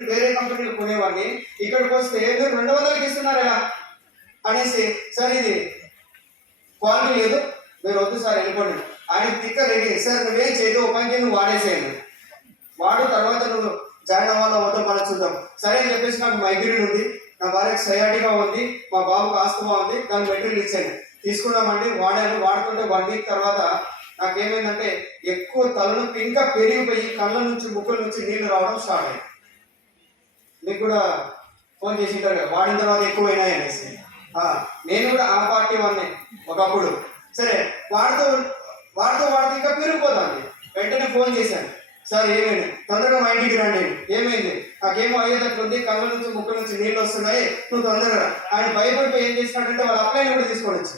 వేరే కంపెనీలు కొనేవాడిని, ఇక్కడికి వస్తే మీరు 200కి ఇస్తున్నారు ఎలా అనేసి, సార్ ఇది క్వాలిటీ లేదు, మీరు వద్దు సార్ వెళ్ళిపోండి. ఆయన తిక్క రెడీ, సార్ నువ్వేం చేయదు, ఒక పని నువ్వు వాడేసేయండి, వాడు తర్వాత నువ్వు జాయిన్ అవ్వాలో వద్దో మనం చూద్దాం. సరే అని చెప్పేసి నాకు మైగ్రేన్ ఉంది, నా భార్యకు సయాటిగా ఉంది, మా బాబుకు ఆస్తమా ఉంది, దాని మెటీరియల్ ఇచ్చాను, తీసుకున్నామండి. వాడాను. వాడుతుంటే 1 వీక్ తర్వాత నాకేమైందంటే ఎక్కువ తలనొప్పి ఇంకా పెరిగిపోయి కళ్ళ నుంచి ముక్కుల నుంచి నీళ్లు రావడం స్టార్ట్ అయ్యింది. మీకు కూడా ఫోన్ చేసి ఉంటారు కదా, వాడిన తర్వాత ఎక్కువైనాయి అనేసి. నేను కూడా ఆ పార్టీ వాడిని ఒకప్పుడు. సరే వాడుతూ వాడుతూ వాడుతూ ఇంకా పెరిగిపోతుంది. వెంటనే ఫోన్ చేశాను, సార్ ఏమైంది, తొందరగా మా ఇంటికి రండి. ఏమైంది, నాకేమో అయ్యేటట్లుంది, కళ్ళ నుంచి ముక్కుల నుంచి నీళ్ళు వస్తున్నాయి, నువ్వు తొందరగా. ఆయన భయపడిపోయి ఏం చేసినాడంటే వాళ్ళ అప్లైని కూడా తీసుకొని వచ్చి,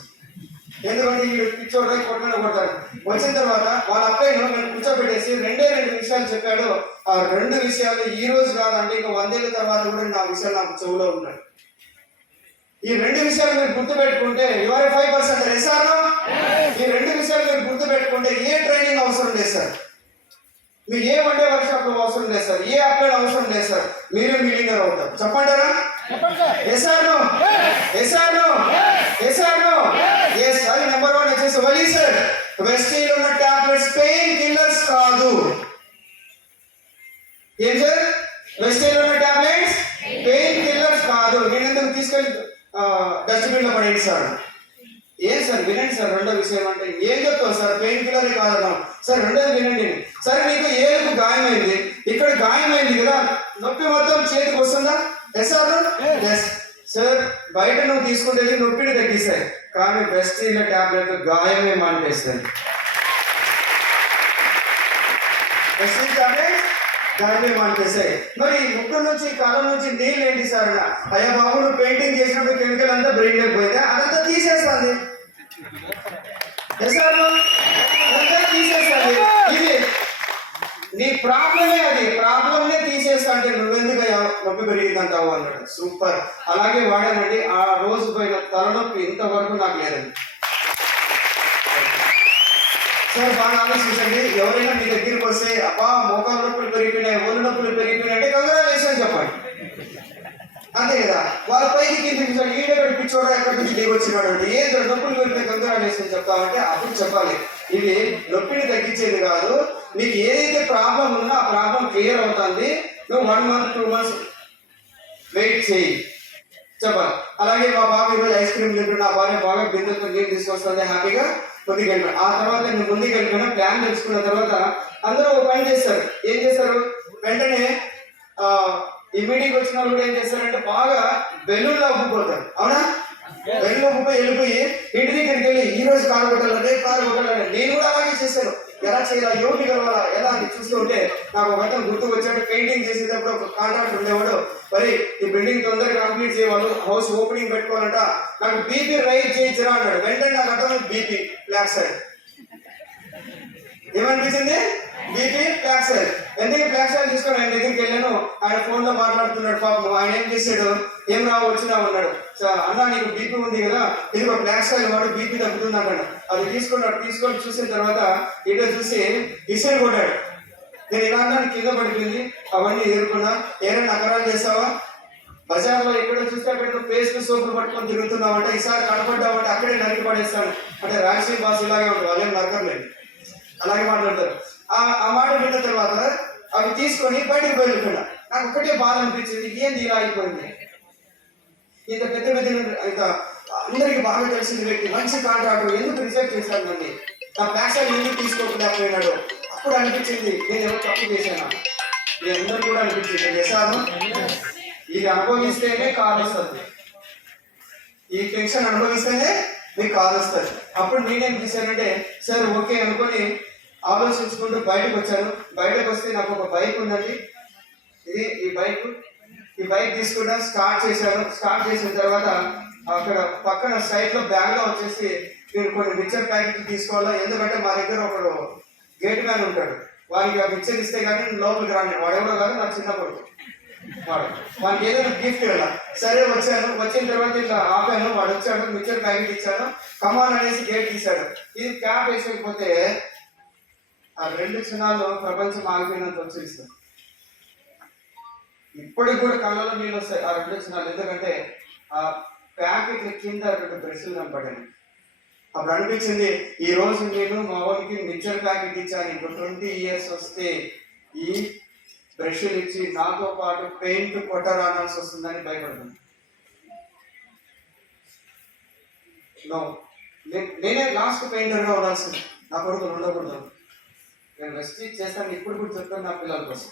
ఎందుకంటే వీడు పిచ్చోడు కొట్టమని కొడతాడు. వచ్చిన తర్వాత వాళ్ళ అప్లైను నేను కూర్చోబెట్టేసి 2 విషయాలు చెప్పాడు. ఆ 2 విషయాలు ఈ రోజు కాదండి, ఇంకా 100 ఏళ్ళ తర్వాత కూడా నా విషయాలు నాకు చెవులో ఉన్నాడు. ఈ 2 విషయాలు మీరు గుర్తుపెట్టుకుంటే యువర్ 5% వేసారు. ఈ 2 విషయాలు మీరు గుర్తుపెట్టుకుంటే ఏ ట్రైనింగ్ అవసరం లేదు సార్, మీకు ఏ వన్ డే వర్క్షాప్ అవసరం లేదు సార్, ఏ అప్లైన్ అవసరం లేదు సార్, మీరే మిలియనర్ అవుతారు. చెప్పంటారా? వేసాను వేసాను వేసాను. ఎస్, అది నెంబర్ 1 వచ్చేసి వలీ సార్. వెస్టీల్ ఉన్న టాబ్లెట్స్ పెయిన్ కిల్లర్స్ కాదు. ఏం సార్? వెస్టీల్ ఉన్న టాబ్లెట్స్ పెయిన్ కిల్లర్స్ కాదు. నేను ఎందుకు తీసుకెళ్ళి డస్ట్బిన్ లో పడేయండి సార్. ఏం సార్ వినండి సార్. రెండో విషయం అంటే ఏం చెప్తావు సార్, పెయిన్ కిల్లర్ కాదన్నాం సార్. రెండోది వినండి. సరే నీకు ఏలుకు గాయమైంది, ఇక్కడ గాయమైంది కదా, నొప్పి మొత్తం చేతికి వస్తుందా? Yes sir. Yes sir. బయట నువ్వు తీసుకుంటేది నొప్పిని తగ్గిస్తాయి, కానీ వెస్టీల్ టాబ్లెట్ గాయమే మానిపేస్తాయి. వెస్టీల్ టాబ్లెట్ గాయమే మానిపేస్తాయి. మరి ముక్కు నుంచి కళ్ళ నుంచి నీళ్ళు ఏంటి సార్? అయ్యా బాబు, నువ్వు పెయింటింగ్ చేసినప్పుడు కెమికల్ అంతా బ్రెయిన్ లోకి పోయితే అదంతా తీసేస్తుంది. తీసేస్తుంది. ఇది నీ ప్రాబ్లమే, అది ప్రాబ్లమ్నే తీసేస్తా అంటే నువ్వెందుకు నొప్పి పెరిగిందంటావు అన్నాడు. సూపర్. అలాగే వాడానండి. ఆ రోజు పోయిన తలనొప్పి ఇంతవరకు నాకు లేదండి. సార్ బాగా ఆలోచించండి. ఎవరైనా మీ దగ్గరికి వస్తే అబ్బా మోకాలు నొప్పులు పెరిగిపోయినాయి, ఒళ్ళు నొప్పులు పెరిగిపోయినాయి అంటే కంగ్రాచులేషన్ చెప్పండి, అంతే కదా. వాళ్ళ పైకి కిందికి ఈడెక్కడ పిచ్చోడా ఎక్కడి నుంచి దిగొచ్చినాడు అంటే ఏదో నొప్పులు పెరిగితే కంగ్రాచులేషన్ చెప్తామంటే అప్పుడు చెప్పాలి. ఇవి నొప్పిని తగ్గించేది కాదు, నీకు ఏదైతే ప్రాబ్లం ఉందో ఆ ప్రాబ్లం క్లియర్ అవుతుంది, నువ్వు 1 month 2 months వెయిట్ చేయి చెప్పాలి. అలాగే మా బాబు ఈరోజు ఐస్ క్రీమ్ తింటున్నా, భార్య బాగా బిందుతో నీళ్ళు తీసుకొస్తుంది, హ్యాపీగా ముందుకు వెళ్ళిపోయాను. ఆ తర్వాత నేను ముందుకు వెళ్ళిపోయినా ప్లాన్ తెలుసుకున్న తర్వాత అందరూ ఒక పని చేస్తారు. ఏం చేస్తారు? వెంటనే ఈ మీటింగ్ వచ్చిన వాళ్ళు కూడా ఏం చేస్తారంటే బాగా బెలూన్లో ఉబ్బిపోతారు. అవునా? బెలూన్లో ఉబ్బిపోయి వెళ్ళిపోయి ఇంటి దగ్గరికి వెళ్ళి ఈ రోజు కారు కొట్టాలి, రేపు కారు కొట్టాలని. నేను కూడా అలాగే చేశాను. ఎలా చేయాలి, ఎవరిని కలవాలా, ఎలా అని చూస్తూ ఉంటే నాకు ఒక అతను గుర్తుకు వచ్చాడు. పెయింటింగ్ చేసేటప్పుడు ఒక కాంట్రాక్ట్ ఉండేవాడు. మరి ఈ బిల్డింగ్ తొందరగా కంప్లీట్ చేయవాళ్ళు, హౌస్ ఓపెనింగ్ పెట్టుకోవాలంట, నాకు బీపీ రైజ్ చేయించరా అన్నాడు. వెంటనే నాకు అర్థం బీపీ ఫ్లాక్ సైడ్. ఏమనిపించింది? బీపీ ఫ్లాక్ సైడ్. ఎందుకు ఫ్లాక్ సైడ్ తీసుకొని ఆయన దగ్గరికి వెళ్ళాను. ఆయన ఫోన్ లో మాట్లాడుతున్నాడు. పాపం ఆయన ఏం చేశాడు, ఏం వచ్చినా ఉన్నాడు. అన్నా నీకు బీపీ ఉంది కదా, ఇది ఒక ఫ్లాక్ సైడ్ వాడు బీపీ తగ్గుతుంది అన్నాడు. అది తీసుకున్నాడు. తీసుకొని చూసిన తర్వాత ఇటో చూసి డిసైడ్ కొట్టాడు. నేను ఇలా అన్నా కింద పడిపోయింది, అవన్నీ ఎదుర్కొన్నా. ఏమైనా నగరాలు చేస్తావా? బజార్లో ఎక్కడో చూస్తే అక్కడ పేస్ట్ సోపులు పట్టుకొని తిరుగుతున్నావంటే ఈసారి కనపడ్డావంటే అక్కడే నరికి పడేస్తాను అంటే రాజశేఖర్ బాస్ ఇలాగే ఉంటుంది, వాళ్ళేం నరకర్లేదు, అలాగే మాట్లాడతారు. ఆ మాట విన్న తర్వాత అవి తీసుకొని బయటకు వెళ్ళిపోయినా. నాకు ఒక్కటే బాధ అనిపించింది, ఏంది ఇలా అయిపోయింది. ఇంత పెద్ద ఇంత అందరికి బాగా తెలిసిన వ్యక్తి, మంచి కాంట్రాక్టర్, ఎందుకు రిజెక్ట్ చేశాను నన్ను, నా ప్లాస్టర్ ఎందుకు తీసుకోలేకపోయినాడు. అప్పుడు అనిపించింది నేను ఎవరు తప్పు చేశాను. మీ అందరూ కూడా అనిపించింది చేశాను. ఇది అనుభవిస్తేనే కాల్ వస్తుంది, ఈ టెన్షన్ అనుభవిస్తేనే మీకు కాల్ వస్తుంది. అప్పుడు నేనేం చేశానంటే సార్ ఓకే అనుకొని ఆలోచించుకుంటూ బయటకు వచ్చాను. బయటకు వస్తే నాకు ఒక బైక్ ఉందండి, ఇది ఈ బైక్ తీసుకుంటా స్టార్ట్ చేశాను. స్టార్ట్ చేసిన తర్వాత అక్కడ పక్కన సైడ్ లో బ్యాగ్ లో వచ్చేసి నేను కొన్ని మిక్చర్ ప్యాకెట్లు తీసుకోవాలా, ఎందుకంటే మా దగ్గర ఒకడు గేట్ మ్యాన్ ఉంటాడు, వానికి ఆ మిక్చర్ ఇస్తే కానీ లోపలికి రాని, వాడెవడో కాదు నా చిన్న కొడుకు, వానికి ఏదైనా గిఫ్ట్ కదా. సరే వచ్చాను. వచ్చిన తర్వాత ఇట్లా ఆపాను, వాడు వచ్చాడు, మిక్చర్ ప్యాకెట్ ఇచ్చాను, కమాన్ అనేసి గేట్ తీశాడు. ఇది క్యాప్ వేసకపోతే ఆ 2 క్షణాల్లో ప్రపంచం ఆగిపోయినంత వచ్చేస్తాను. ఇప్పటికి కూడా కళ్ళలో నీళ్ళు వస్తాయి ఆ రిఫ్లెక్షన్. ఎందుకంటే ఆ ప్యాకెట్ల కింద 2 బ్రష్లు కనపడాను. అప్పుడు అనిపించింది, ఈ రోజు నేను మా వాడికి మిక్చర్ ప్యాకెట్ ఇచ్చాను, ఇప్పుడు 20 years వస్తే ఈ బ్రష్లు ఇచ్చి నాతో పాటు పెయింట్ కొట్టరానాల్సి వస్తుందని భయపడుతుంది. నో, నేనే లాస్ట్ పెయింటర్గా ఉండాల్సింది, నా కొడుకులు ఉండకూడదు. నేను రెస్ట్ చేస్తాను ఇప్పుడు కూడా చెప్తాను నా పిల్లల కోసం.